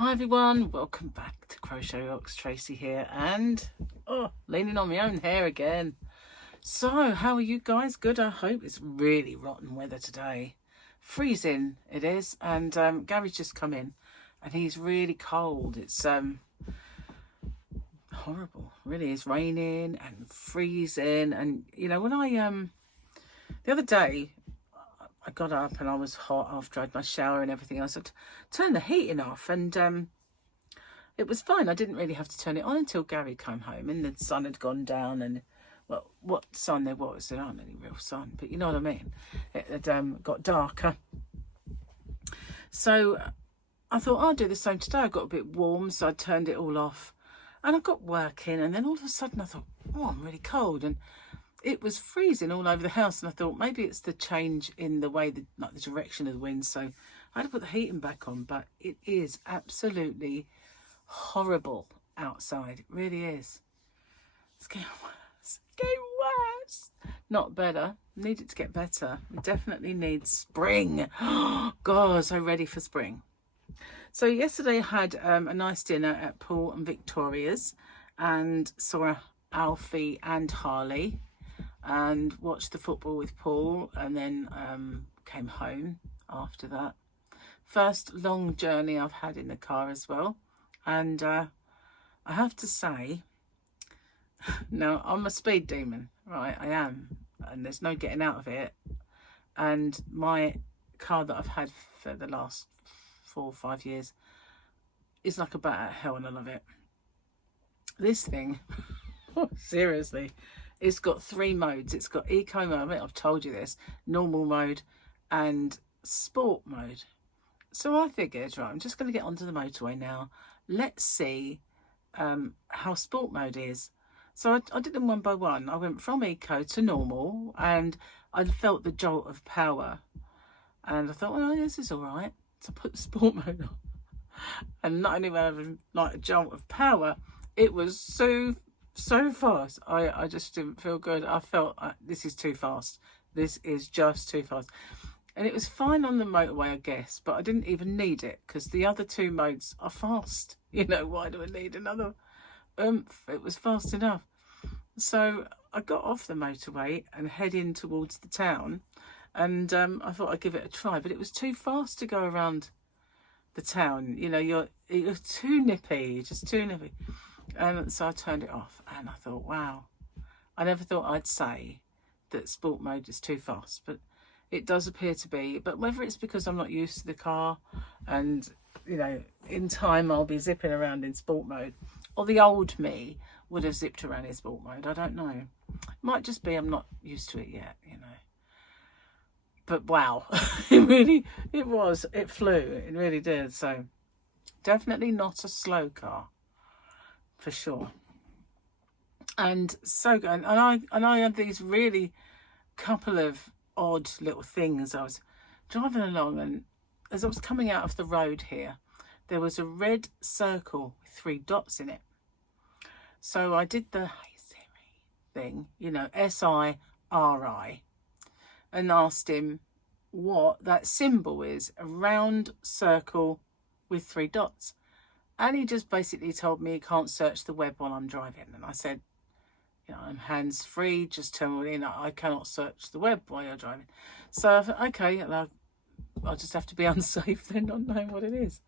Hi everyone, welcome back to Crochet Rocks. Tracy here, and leaning on my own hair again. So how are you guys? Good, I hope. It's really rotten weather today, freezing it is, and Gary's just come in and he's really cold. It's horrible, really. It's raining and freezing, and you know, when I the other day I got up and I was hot after I had my shower and everything. I said, turn the heating off, and it was fine. I didn't really have to turn it on until Gary came home and the sun had gone down, and well, what sun there was, there aren't any real sun, but you know what I mean. It had got darker. So I thought I'll do the same today. I got a bit warm, so I turned it all off and I got working, and then all of a sudden I thought, oh, I'm really cold, and it was freezing all over the house, and I thought maybe it's the change in the way, like the direction of the wind. So I had to put the heating back on, but it is absolutely horrible outside. It really is. It's getting worse. It's getting worse. Not better. Need it to get better. We definitely need spring. God, so ready for spring. So yesterday I had a nice dinner at Paul and Victoria's, and saw Alfie and Harley, and watched the football with Paul, and then came home after that. First long journey I've had in the car as well, and I have to say, now I'm a speed demon, right? I am, and there's no getting out of it. And my car that I've had for the last 4 or 5 years is like a bat at hell, and I love it. This thing, seriously, it's got 3 modes. It's got eco mode, I've told you this, normal mode and sport mode. So I figured, right, I'm just going to get onto the motorway now. Let's see how sport mode is. So I did them one by one. I went from eco to normal, and I felt the jolt of power. And I thought, well, this is all right. So I put the sport mode on. And not only having like a jolt of power, it was so fast. I just didn't feel good. I felt this is too fast. This is just too fast. And it was fine on the motorway, I guess, but I didn't even need it because the other 2 modes are fast. You know, why do I need another oomph? It was fast enough. So I got off the motorway and heading towards the town, and I thought I'd give it a try, but it was too fast to go around the town. You know, you're too nippy, just too nippy. And so I turned it off, and I thought, wow, I never thought I'd say that sport mode is too fast, but it does appear to be. But whether it's because I'm not used to the car, and you know, in time I'll be zipping around in sport mode, or the old me would have zipped around in sport mode, I don't know. Might just be I'm not used to it yet, you know. But wow, it flew, it really did. So definitely not a slow car, for sure. And so good. And I had these really couple of odd little things. I was driving along, and as I was coming out of the road here, there was a red circle with 3 dots in it. So I did the Hey Siri thing, you know, SIRI, and asked him what that symbol is, a round circle with 3 dots. And he just basically told me he can't search the web while I'm driving. And I said, you know, I'm hands-free, just tell me, I cannot search the web while you're driving. So I thought, okay, I'll just have to be unsafe then, not knowing what it is.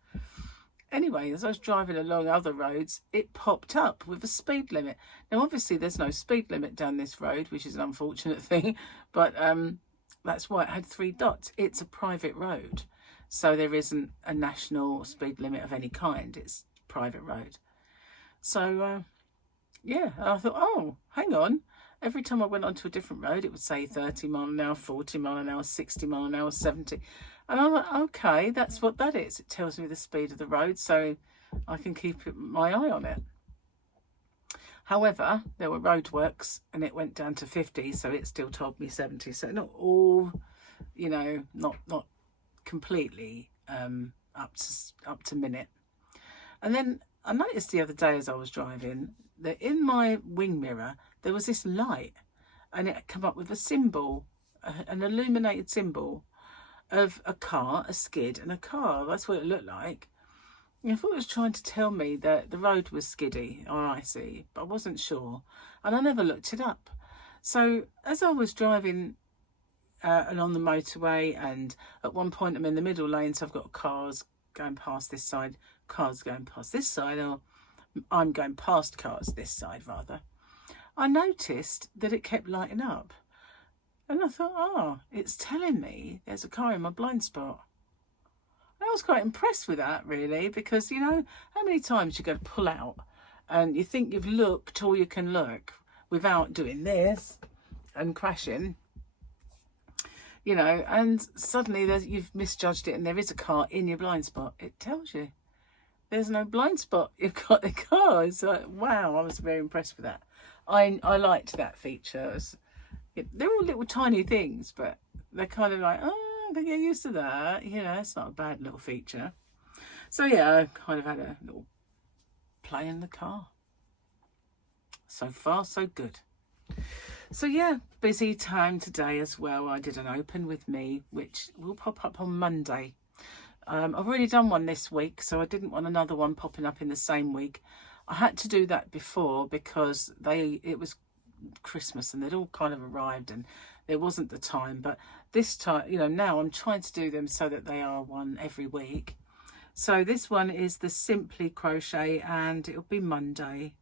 Anyway, as I was driving along other roads, it popped up with a speed limit. Now, obviously, there's no speed limit down this road, which is an unfortunate thing, but that's why it had 3 dots. It's a private road, so there isn't a national speed limit of any kind. It's a private road. So, yeah, I thought, oh, hang on. Every time I went onto a different road, it would say 30 mile an hour, 40 mile an hour, 60 mile an hour, 70. And I'm like, okay, that's what that is. It tells me the speed of the road, so I can keep my eye on it. However, there were roadworks, and it went down to 50, so it still told me 70. So not all, you know, not completely up to minute. And then I noticed the other day as I was driving that in my wing mirror there was this light, and it had come up with a symbol, an illuminated symbol of a car, a skid and a car. That's what it looked like. I thought it was trying to tell me that the road was skiddy or icy, but I wasn't sure, and I never looked it up. So as I was driving along the motorway, and at one point I'm in the middle lane, so I've got cars going past this side, cars going past this side, or I'm going past cars this side rather. I noticed that it kept lighting up, and I thought, oh, it's telling me there's a car in my blind spot. I was quite impressed with that, really, because, you know, how many times you go to pull out and you think you've looked all you can look without doing this and crashing, you know, and suddenly you've misjudged it and there is a car in your blind spot. It tells you there's no blind spot. You've got the car. It's like, wow, I was very impressed with that. I liked that feature. They're all little tiny things, but they're kind of like, oh, I can get used to that. You know, it's not a bad little feature. So yeah, I kind of had a little play in the car. So far, so good. So yeah, busy time today as well. I did an open with me, which will pop up on Monday. I've already done one this week, so I didn't want another one popping up in the same week. I had to do that before because it was Christmas and they'd all kind of arrived and there wasn't the time. But this time, you know, now I'm trying to do them so that they are one every week. So this one is the Simply Crochet, and it'll be Monday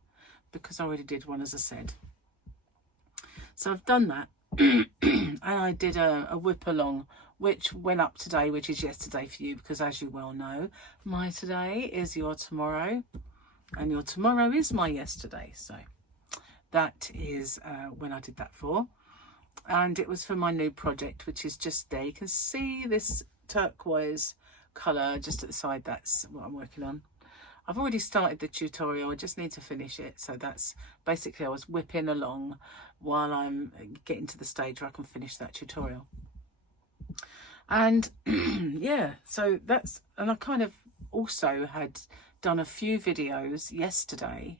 because I already did one, as I said. So I've done that. And I did a whip along, which went up today, which is yesterday for you, because as you well know, my today is your tomorrow and your tomorrow is my yesterday. So that is when I did that for, and it was for my new project, which is just there. You can see this turquoise colour just at the side. That's what I'm working on. I've already started the tutorial, I just need to finish it. So that's basically, I was whipping along while I'm getting to the stage where I can finish that tutorial. And yeah, so that's, and I kind of also had done a few videos yesterday,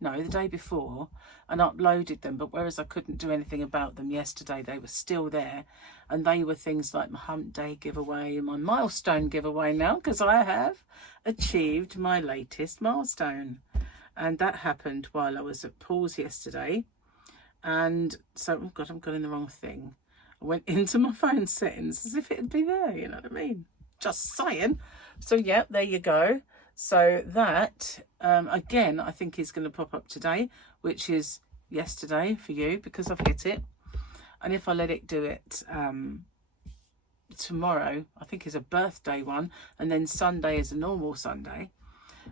no, the day before, and uploaded them, but whereas I couldn't do anything about them yesterday, they were still there, and they were things like my hump day giveaway, my milestone giveaway now, because I have achieved my latest milestone, and that happened while I was at Paul's yesterday. And so, oh God, I'm going the wrong thing. I went into my phone settings as if it'd be there, you know what I mean? Just saying. So yeah, there you go. So that, again, I think is going to pop up today, which is yesterday for you because I've hit it. And if I let it do it tomorrow, I think is a birthday one. And then Sunday is a normal Sunday.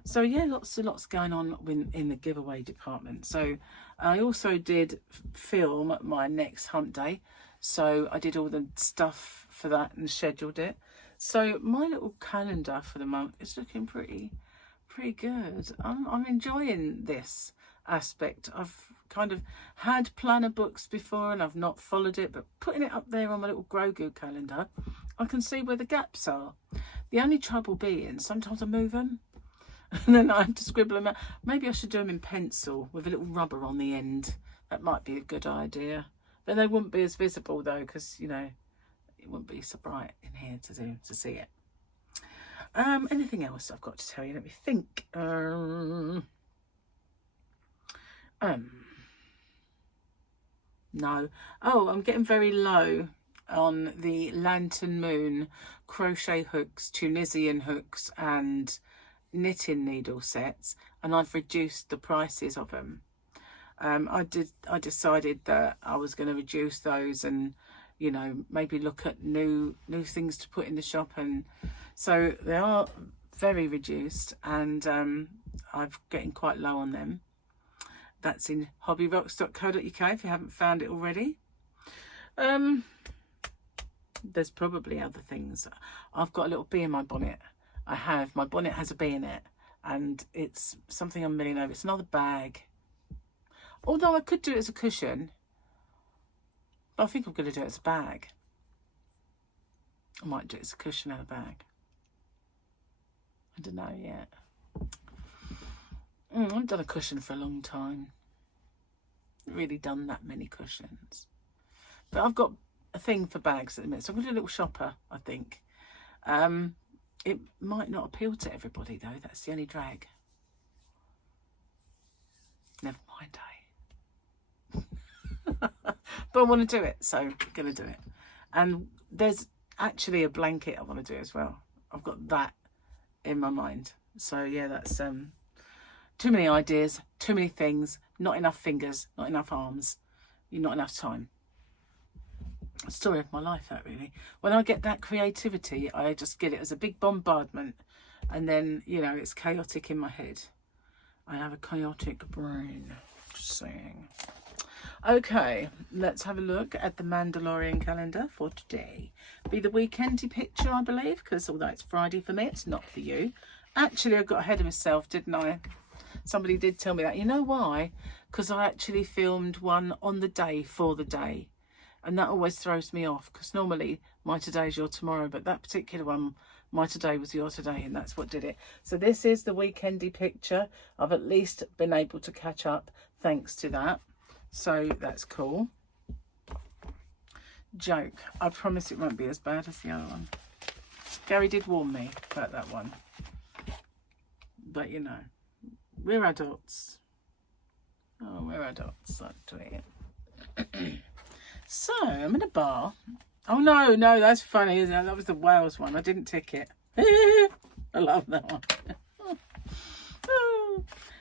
So yeah, lots going on in the giveaway department. So I also did film my next hump day. So I did all the stuff for that and scheduled it. So my little calendar for the month is looking pretty good. I'm enjoying this aspect. I've kind of had planner books before and I've not followed it, but putting it up there on my little Grogu calendar, I can see where the gaps are. The only trouble being, sometimes I move them and then I have to scribble them out. Maybe I should do them in pencil with a little rubber on the end. That might be a good idea. But they wouldn't be as visible though, because, you know, it wouldn't be so bright in here to see it. Anything else I've got to tell you? Let me think. No. Oh, I'm getting very low on the Lantern Moon crochet hooks, Tunisian hooks and knitting needle sets, and I've reduced the prices of them. I decided that I was going to reduce those and, you know, maybe look at new things to put in the shop, and so they are very reduced, and I'm getting quite low on them. That's in hobbyrocks.co.uk if you haven't found it already. There's probably other things. I've got a little bee in my bonnet. My bonnet has a bee in it, and it's something I'm milling over. It's another bag. Although I could do it as a cushion, but I think I'm going to do it as a bag. I might do it as a cushion and a bag. I don't know yet. I haven't done a cushion for a long time. Really done that many cushions. But I've got a thing for bags at the minute, so I'm going to do a little shopper, I think. It might not appeal to everybody though. That's the only drag. Never mind, but I want to do it, so I'm going to do it. And there's actually a blanket I want to do as well. I've got that in my mind. So yeah, that's too many ideas, too many things, not enough fingers, not enough arms, not enough time. Story of my life, that really. When I get that creativity, I just get it as a big bombardment, and then it's chaotic in my head. I have a chaotic brain. Just saying. Okay, let's have a look at the Mandalorian calendar for today. Be the weekendy picture, I believe, because although it's Friday for me, it's not for you. Actually, I got ahead of myself, didn't I? Somebody did tell me that. You know why? Because I actually filmed one on the day for the day. And that always throws me off, because normally my today is your tomorrow, but that particular one, my today was your today, and that's what did it. So this is the weekendy picture. I've at least been able to catch up thanks to that. So that's cool. Joke. I promise it won't be as bad as the other one. Gary did warn me about that one. But we're adults. Oh, we're adults. I'll do it. So, I'm in a bar. Oh, no, that's funny, isn't it? That was the Wales one. I didn't tick it. I love that one.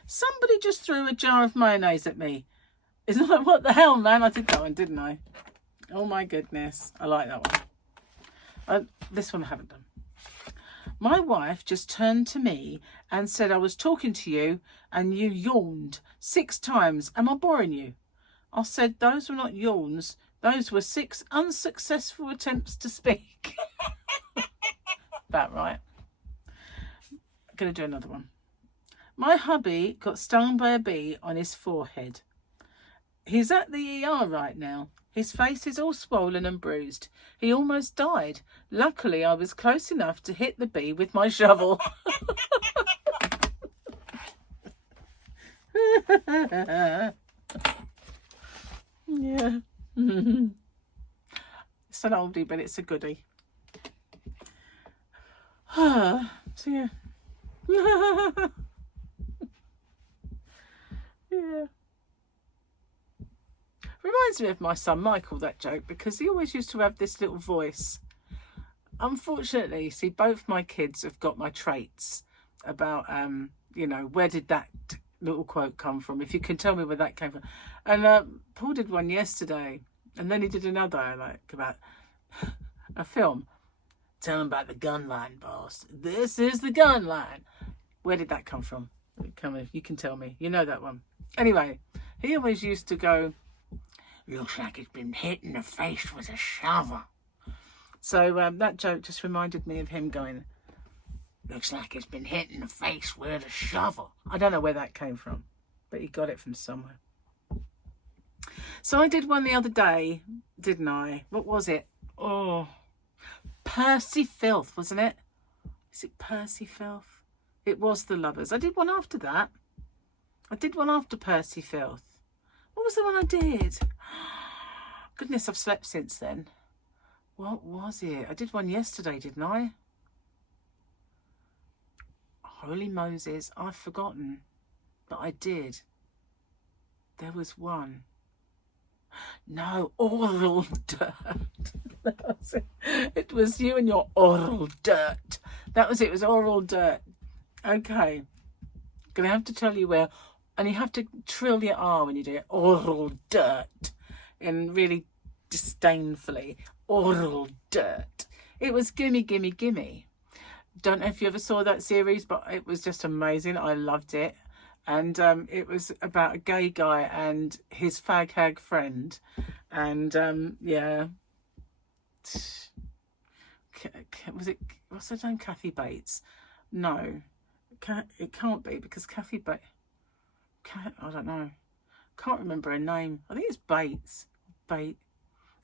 Somebody just threw a jar of mayonnaise at me. Isn't like, what the hell, man? I did that one, didn't I? Oh, my goodness. I like that one. This one I haven't done. My wife just turned to me and said I was talking to you and you yawned 6 times. Am I boring you? I said those were not yawns. Those were 6 unsuccessful attempts to speak. About right. I'm going to do another one. My hubby got stung by a bee on his forehead. He's at the ER right now. His face is all swollen and bruised. He almost died. Luckily, I was close enough to hit the bee with my shovel. Yeah. It's an oldie, but it's a goodie. So yeah. Yeah. Reminds me of my son Michael, that joke, because he always used to have this little voice. Unfortunately, see, both my kids have got my traits about, where did that little quote come from? If you can tell me where that came from. And Paul did one yesterday, and then he did another, about a film. Tell him about the gun line, boss. This is the gun line. Where did that come from? You can tell me. You know that one. Anyway, he always used to go, looks like it's been hit in the face with a shovel. So that joke just reminded me of him going, looks like it's been hit in the face with a shovel. I don't know where that came from, but he got it from somewhere. So I did one the other day, didn't I? What was it? Oh, Percy Filth, wasn't it? Is it Percy Filth? It was The Lovers. I did one after that. I did one after Percy Filth. What was the one I did? Goodness, I've slept since then. What was it? I did one yesterday, didn't I? Holy Moses, I've forgotten. But I did. There was one. No, Oral Dirt. That was it. It was you and your Oral Dirt. That was it. It was Oral Dirt. Okay. Gonna have to tell you where. And you have to trill your R when you do it. Oral Dirt. And really disdainfully. Oral Dirt. It was Gimme, Gimme, Gimme. Don't know if you ever saw that series, but it was just amazing. I loved it. And it was about a gay guy and his fag hag friend. And yeah. Was it, what's her name? Kathy Bates? No. It can't be, because Kathy Bates, I don't know. Can't remember her name. I think it's Bates.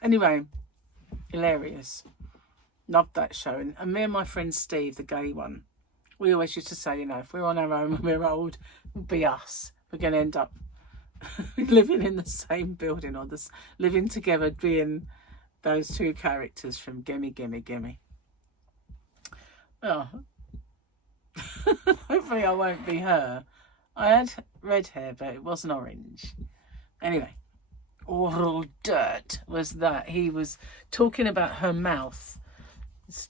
Anyway, hilarious. Loved that show. And me and my friend Steve, the gay one, we always used to say, if we're on our own when we're old, it'll be us. We're going to end up living in the same building, or living together, being those two characters from Gimme, Gimme, Gimme. Oh, Hopefully I won't be her. I had red hair, but it wasn't orange. Anyway, oral dirt was that. He was talking about her mouth,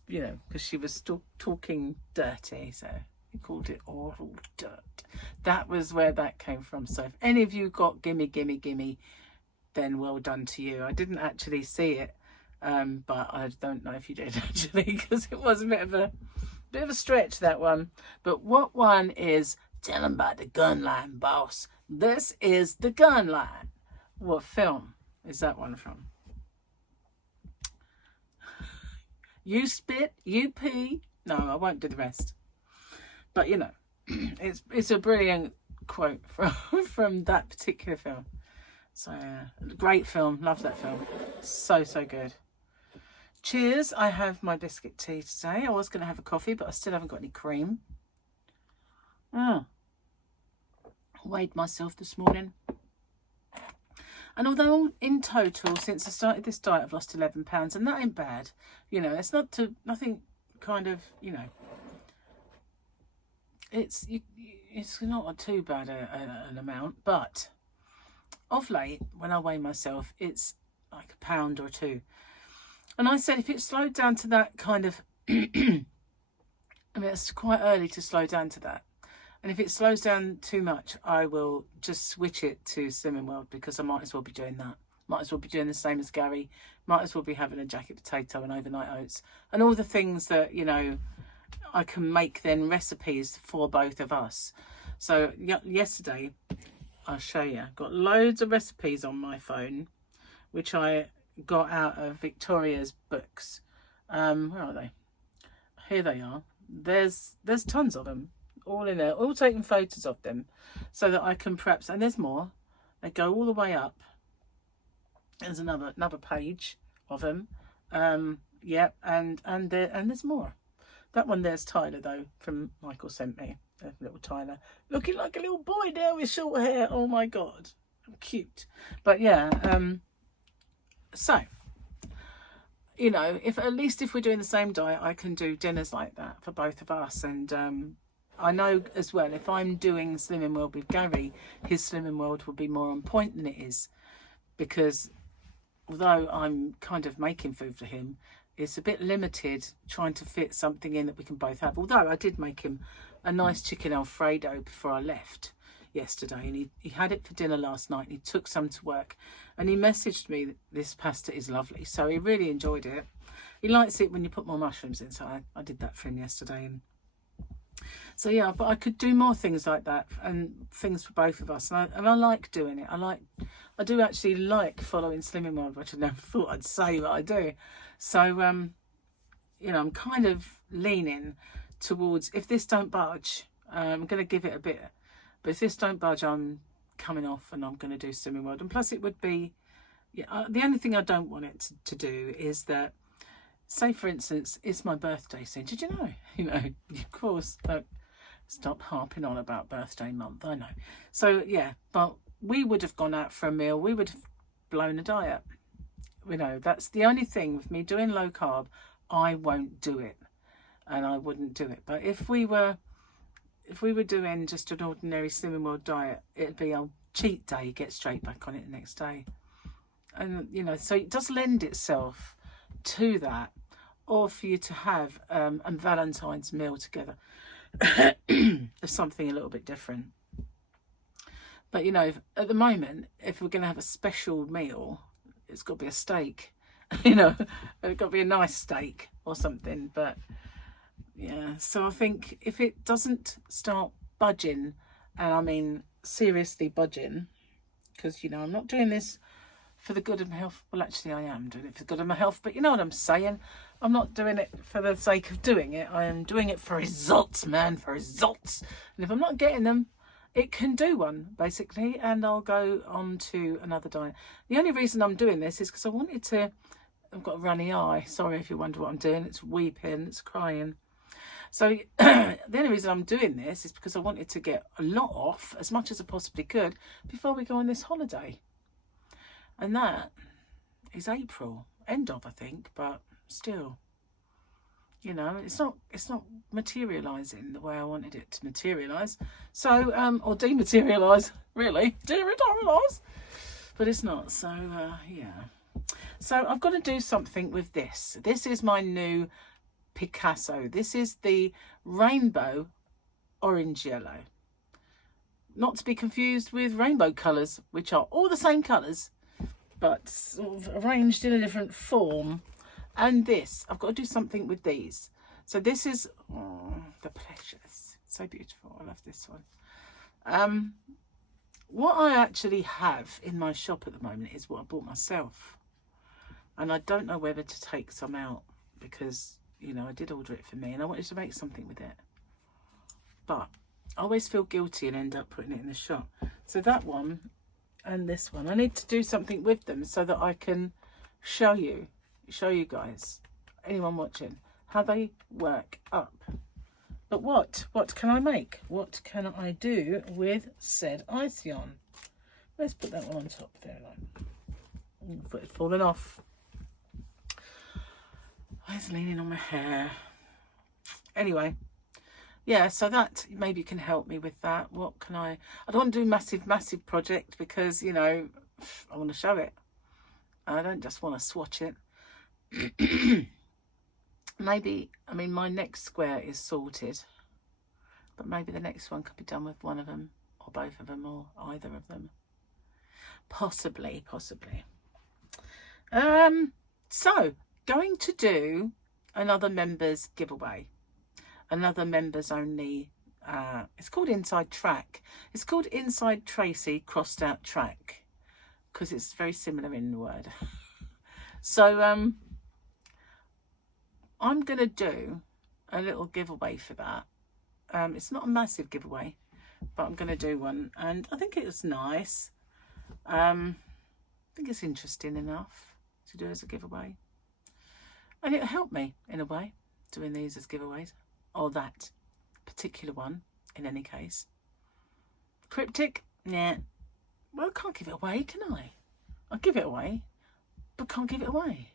you know, because she was talking dirty, so he called it oral dirt. That was where that came from. So if any of you got gimme, gimme, gimme, then well done to you. I didn't actually see it, but I don't know if you did actually, because it was a bit of a stretch, that one. But what one is, tell them about the gun line, boss. This is the gun line. What film is that one from? You spit, you pee. No, I won't do the rest. But you know, it's a brilliant quote from that particular film. So great film, love that film. So good. Cheers. I have my biscuit tea today. I was going to have a coffee, but I still haven't got any cream. Weighed myself this morning. And although in total, since I started this diet, I've lost 11 pounds, and that ain't bad. You know, it's nothing kind of, you know, it's not too bad an amount, but of late, when I weigh myself, it's like a pound or two. And I said if it slowed down to that kind of, I mean, it's quite early to slow down to that. And if it slows down too much, I will just switch it to Slimming World, because I might as well be doing that. Might as well be doing the same as Gary. Might as well be having a jacket potato and overnight oats. And all the things that, you know, I can make then recipes for both of us. So yesterday, I'll show you. I've got loads of recipes on my phone, which I got out of Victoria's books. Where are they? Here they are. There's tons of them. All in there, all taking photos of them, so that I can perhaps, and there's more, they go all the way up. There's another page of them. Yeah, and there's more. That one there's Tyler, though, from Michael sent me. Little Tyler, looking like a little boy now with short hair. Oh my god, cute. But yeah, so you know, if we're doing the same diet, I can do dinners like that for both of us. And I know as well, if I'm doing Slimming World with Gary, his Slimming World will be more on point than it is, because although I'm kind of making food for him, it's a bit limited trying to fit something in that we can both have. Although I did make him a nice chicken Alfredo before I left yesterday, and he had it for dinner last night, and he took some to work, and he messaged me that this pasta is lovely, so he really enjoyed it. He likes it when you put more mushrooms in, so I did that for him yesterday. And so yeah, but I could do more things like that, and things for both of us, and I like doing it. I do actually like following Slimming World, which I never thought I'd say, but I do. So you know, I'm kind of leaning towards, if this don't budge, I'm going to give it a bit, but if this don't budge, I'm coming off and I'm going to do Slimming World. And plus it would be, yeah, the only thing I don't want it to do is that, say for instance, it's my birthday soon. Did you know? You know, of course, don't stop harping on about birthday month, I know. So yeah, but we would have gone out for a meal, we would have blown a diet. You know, that's the only thing with me doing low carb, I won't do it, and I wouldn't do it. But if we were doing just an ordinary Slimming World diet, it'd be a cheat day, get straight back on it the next day. And you know, so it does lend itself to that, or for you to have a Valentine's meal together. Something a little bit different. But you know, at the moment, if we're going to have a special meal, it's got to be a steak. You know, it's got to be a nice steak or something. But yeah, so I think if it doesn't start budging, and I mean seriously budging, because you know, I'm not doing this for the good of my health. Well, actually I am doing it for the good of my health, but you know what I'm saying, I'm not doing it for the sake of doing it. I am doing it for results, man, for results. And if I'm not getting them, it can do one, basically, and I'll go on to another diet. The only reason I'm doing this is because I wanted to, I've got a runny eye, sorry if you wonder what I'm doing, it's weeping, it's crying. So the only reason I'm doing this is because I wanted to get a lot off, as much as I possibly could, before we go on this holiday. And that is April, end of, I think, but still. You know, it's not materialising the way I wanted it to materialise. So, or dematerialise, really, dematerialise. But it's not. So, yeah. So I've got to do something with this. This is my new Picasso. This is the rainbow orange yellow. Not to be confused with rainbow colours, which are all the same colours, but sort of arranged in a different form. And this, I've got to do something with these. So this is, oh, the precious. So beautiful. I love this one. What I actually have in my shop at the moment is what I bought myself. And I don't know whether to take some out because, you know, I did order it for me and I wanted to make something with it. But I always feel guilty and end up putting it in the shop. So that one and this one, I need to do something with them so that I can show you guys, anyone watching, how they work up. But what can I make? What can I do with said ice yarn? Let's put that one on top there. Foot it's falling off. It's leaning on my hair. Anyway, yeah, so that maybe can help me with that. What can I don't want to do massive project because, you know, I want to show it. I don't just want to swatch it. Maybe, I mean, my next square is sorted, but maybe the next one could be done with one of them or both of them or either of them. Possibly. So going to do another members giveaway, another members only. It's called Inside Track. It's called Inside Tracy crossed out track because it's very similar in the word. So I'm going to do a little giveaway for that. It's not a massive giveaway, but I'm going to do one. And I think it was nice. I think it's interesting enough to do as a giveaway. And it'll help me, in a way, doing these as giveaways. Or that particular one, in any case. Cryptic? Nah. Well, I can't give it away, can I? I'll give it away, but can't give it away.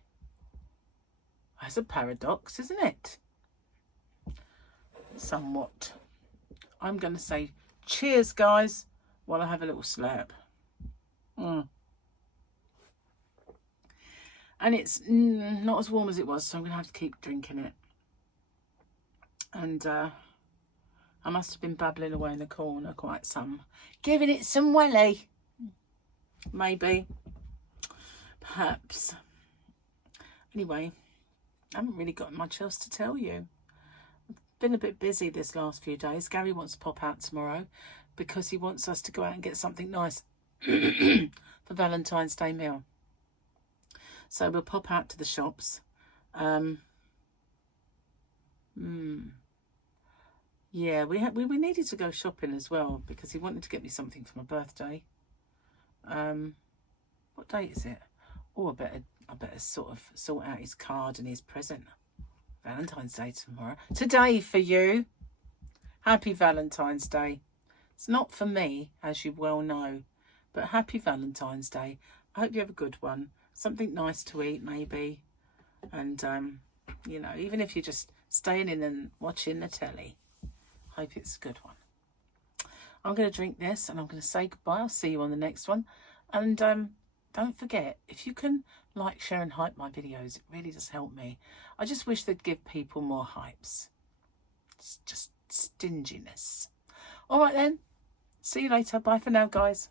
That's a paradox, isn't it? Somewhat. I'm going to say cheers, guys, while I have a little slurp. And it's not as warm as it was, so I'm going to have to keep drinking it. And I must have been babbling away in the corner quite some. Giving it some welly. Maybe. Perhaps. Anyway. I haven't really got much else to tell you. I've been a bit busy this last few days. Gary wants to pop out tomorrow because he wants us to go out and get something nice for Valentine's Day meal. So we'll pop out to the shops. Yeah, we needed to go shopping as well because he wanted to get me something for my birthday. What date is it? Oh, I better sort of sort out his card and his present. Valentine's Day tomorrow. Today for you. Happy Valentine's Day. It's not for me, as you well know, but happy Valentine's Day. I hope you have a good one. Something nice to eat, maybe. And, you know, even if you're just staying in and watching the telly, I hope it's a good one. I'm going to drink this and I'm going to say goodbye. I'll see you on the next one. And don't forget, if you can like, share and hype my videos, it really does help me. I just wish they'd give people more hypes. It's just stinginess. All right then. See you later. Bye for now, guys.